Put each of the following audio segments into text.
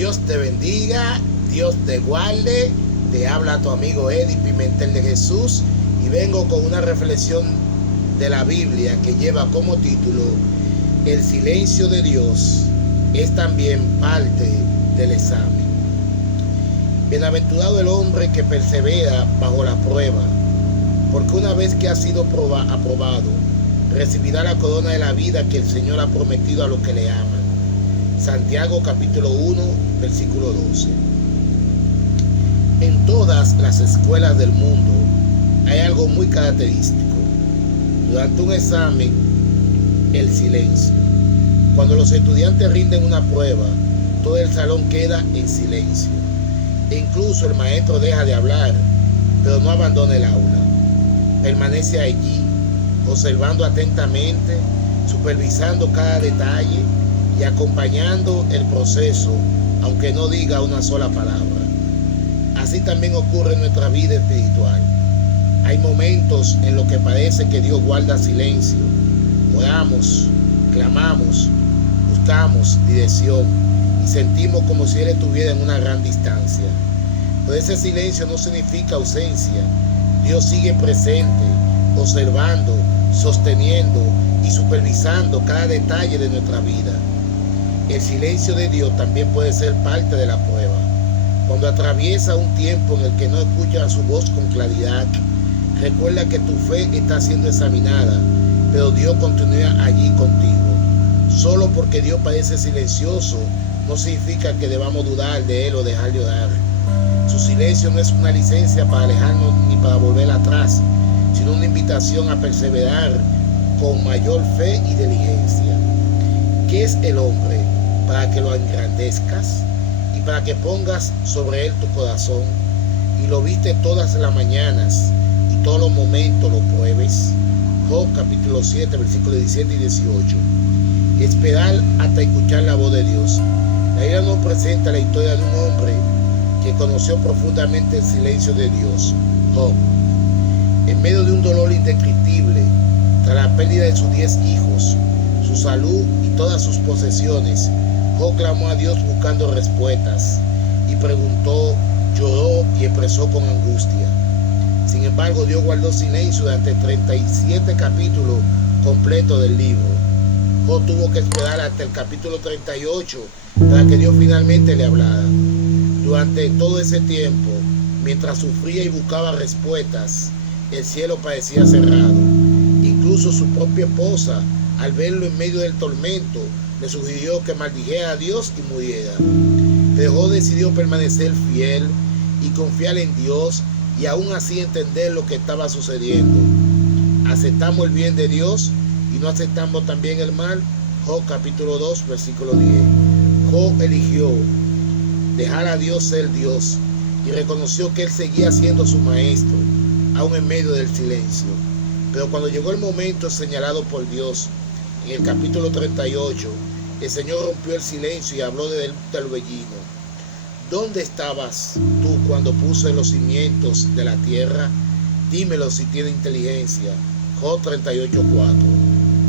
Dios te bendiga, Dios te guarde. Te habla tu amigo Eddie Pimentel de Jesús y vengo con una reflexión de la Biblia que lleva como título: el silencio de Dios es también parte del examen. Bienaventurado el hombre que persevera bajo la prueba, porque una vez que ha sido aprobado, recibirá la corona de la vida que el Señor ha prometido a los que le aman. Santiago capítulo 1, versículo 12. En todas las escuelas del mundo hay algo muy característico. Durante un examen, el silencio. Cuando los estudiantes rinden una prueba, todo el salón queda en silencio. E incluso el maestro deja de hablar, pero no abandona el aula. Permanece allí, observando atentamente, supervisando cada detalle y acompañando el proceso, aunque no diga una sola palabra. Así también ocurre en nuestra vida espiritual. Hay momentos en los que parece que Dios guarda silencio. Oramos, clamamos, buscamos dirección y sentimos como si Él estuviera en una gran distancia. Pero ese silencio no significa ausencia. Dios sigue presente, observando, sosteniendo y supervisando cada detalle de nuestra vida. El silencio de Dios también puede ser parte de la prueba. Cuando atraviesa un tiempo en el que no escuchas su voz con claridad, recuerda que tu fe está siendo examinada, pero Dios continúa allí contigo. Solo porque Dios parece silencioso no significa que debamos dudar de Él o dejar de orar. Su silencio no es una licencia para alejarnos ni para volver atrás, sino una invitación a perseverar con mayor fe y diligencia. ¿Qué es el hombre para que lo engrandezcas y para que pongas sobre él tu corazón y lo viste todas las mañanas y todos los momentos lo pruebes? Job capítulo 7 versículos 17 y 18. Y esperar hasta escuchar la voz de Dios. La Biblia nos presenta la historia de un hombre que conoció profundamente el silencio de Dios, Job. En medio de un dolor indescriptible, tras la pérdida de sus 10 hijos, su salud y todas sus posesiones, Job clamó a Dios buscando respuestas y preguntó, lloró y expresó con angustia. Sin embargo, Dios guardó silencio durante 37 capítulos completos del libro. Job tuvo que esperar hasta el capítulo 38 para que Dios finalmente le hablara. Durante todo ese tiempo, mientras sufría y buscaba respuestas, el cielo parecía cerrado. Incluso su propia esposa, al verlo en medio del tormento, le sugirió que maldijera a Dios y muriera. Pero Job decidió permanecer fiel y confiar en Dios y aún así entender lo que estaba sucediendo. ¿Aceptamos el bien de Dios y no aceptamos también el mal? Job capítulo 2 versículo 10. Job eligió dejar a Dios ser Dios y reconoció que Él seguía siendo su maestro, aún en medio del silencio. Pero cuando llegó el momento señalado por Dios, en el capítulo 38, el Señor rompió el silencio y habló del torbellino. ¿Dónde estabas tú cuando puse los cimientos de la tierra? Dímelo si tiene inteligencia. Job 38:4.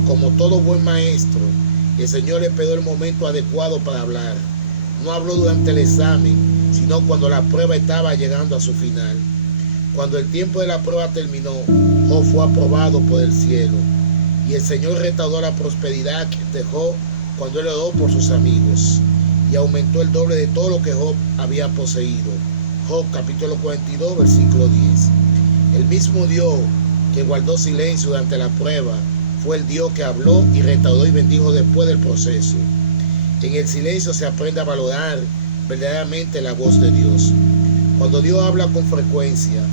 Como todo buen maestro, el Señor le esperó el momento adecuado para hablar. No habló durante el examen, sino cuando la prueba estaba llegando a su final. Cuando el tiempo de la prueba terminó, Job fue aprobado por el cielo. Y el Señor restauró la prosperidad de Job cuando él oró por sus amigos. Y aumentó el doble de todo lo que Job había poseído. Job capítulo 42, versículo 10. El mismo Dios que guardó silencio durante la prueba fue el Dios que habló y restauró y bendijo después del proceso. En el silencio se aprende a valorar verdaderamente la voz de Dios. Cuando Dios habla con frecuencia,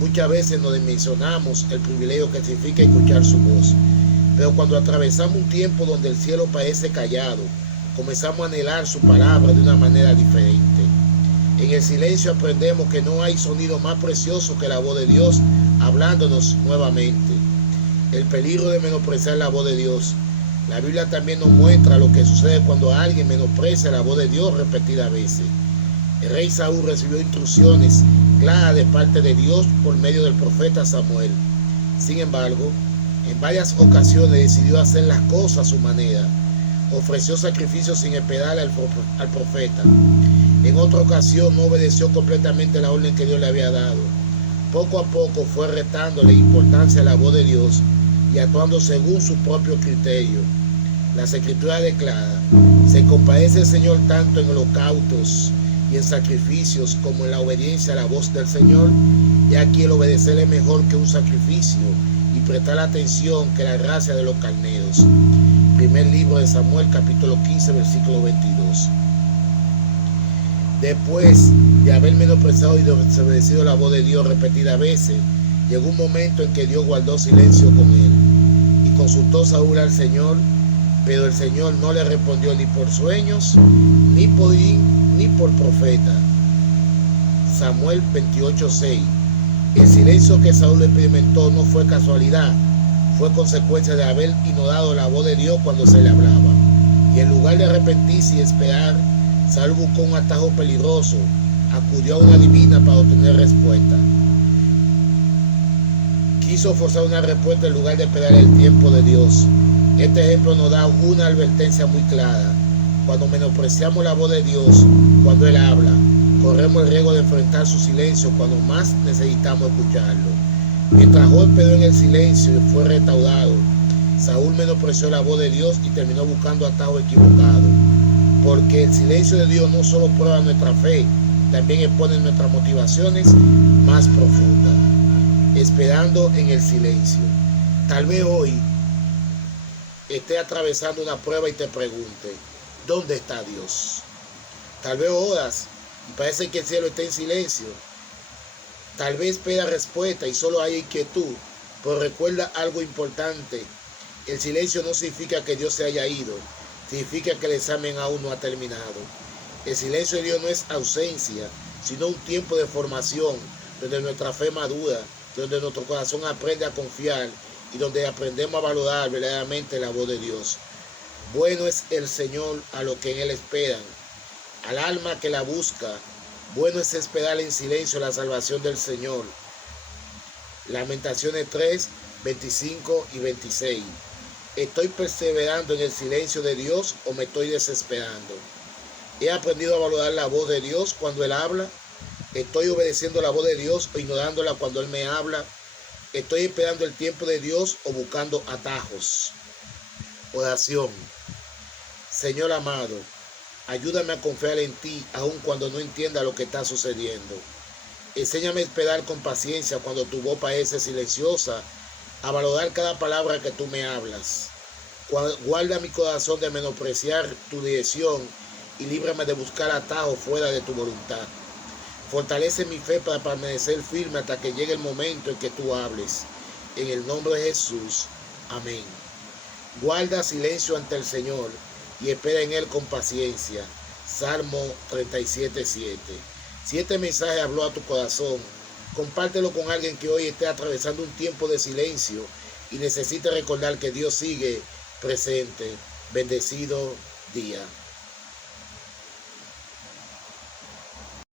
muchas veces nos dimensionamos el privilegio que significa escuchar su voz. Pero cuando atravesamos un tiempo donde el cielo parece callado, comenzamos a anhelar su palabra de una manera diferente. En el silencio aprendemos que no hay sonido más precioso que la voz de Dios hablándonos nuevamente. El peligro de menospreciar la voz de Dios. La Biblia también nos muestra lo que sucede cuando alguien menosprecia la voz de Dios repetidas veces. El rey Saúl recibió instrucciones claras de parte de Dios por medio del profeta Samuel. Sin embargo, en varias ocasiones decidió hacer las cosas a su manera. Ofreció sacrificios sin esperar al profeta. En otra ocasión no obedeció completamente la orden que Dios le había dado. Poco a poco fue restándole importancia a la voz de Dios y actuando según su propio criterio. Las Escrituras declaran: se compadece el Señor tanto en holocaustos y en sacrificios como en la obediencia a la voz del Señor. Y aquí el obedecer es mejor que un sacrificio y prestar atención que la gracia de los carneros. Primer libro de Samuel, capítulo 15, versículo 22. Después de haber menospreciado y desobedecido la voz de Dios repetidas veces, llegó un momento en que Dios guardó silencio con él y consultó Saúl al Señor, pero el Señor no le respondió ni por sueños, ni por profeta. Samuel 28:6. El silencio que Saúl experimentó no fue casualidad, fue consecuencia de haber ignorado la voz de Dios cuando se le hablaba. Y en lugar de arrepentirse y esperar, Saúl buscó un atajo peligroso, acudió a una divina para obtener respuesta. Quiso forzar una respuesta en lugar de esperar el tiempo de Dios. Este ejemplo nos da una advertencia muy clara. Cuando menospreciamos la voz de Dios, cuando Él habla, corremos el riesgo de enfrentar su silencio cuando más necesitamos escucharlo. Mientras Job esperó en el silencio y fue restaurado, Saúl menospreció la voz de Dios y terminó buscando atajos equivocados. Porque el silencio de Dios no solo prueba nuestra fe, también expone nuestras motivaciones más profundas. Esperando en el silencio. Tal vez hoy esté atravesando una prueba y te pregunte: ¿dónde está Dios? Tal vez oras y parece que el cielo está en silencio. Tal vez espera respuesta y solo hay inquietud, pero recuerda algo importante: el silencio no significa que Dios se haya ido, significa que el examen aún no ha terminado. El silencio de Dios no es ausencia, sino un tiempo de formación, donde nuestra fe madura, donde nuestro corazón aprende a confiar y donde aprendemos a valorar verdaderamente la voz de Dios. Bueno es el Señor a los que en Él esperan, al alma que la busca. Bueno es esperar en silencio la salvación del Señor. Lamentaciones 3, 25 y 26. ¿Estoy perseverando en el silencio de Dios o me estoy desesperando? ¿He aprendido a valorar la voz de Dios cuando Él habla? ¿Estoy obedeciendo la voz de Dios o ignorándola cuando Él me habla? ¿Estoy esperando el tiempo de Dios o buscando atajos? Oración. Señor amado, ayúdame a confiar en ti aun cuando no entienda lo que está sucediendo. Enséñame a esperar con paciencia cuando tu voz parece silenciosa, a valorar cada palabra que tú me hablas. Guarda mi corazón de menospreciar tu dirección y líbrame de buscar atajos fuera de tu voluntad. Fortalece mi fe para permanecer firme hasta que llegue el momento en que tú hables. En el nombre de Jesús. Amén. Guarda silencio ante el Señor y espera en Él con paciencia. Salmo 37:7. Si este mensaje habló a tu corazón, compártelo con alguien que hoy esté atravesando un tiempo de silencio y necesite recordar que Dios sigue presente. Bendecido día.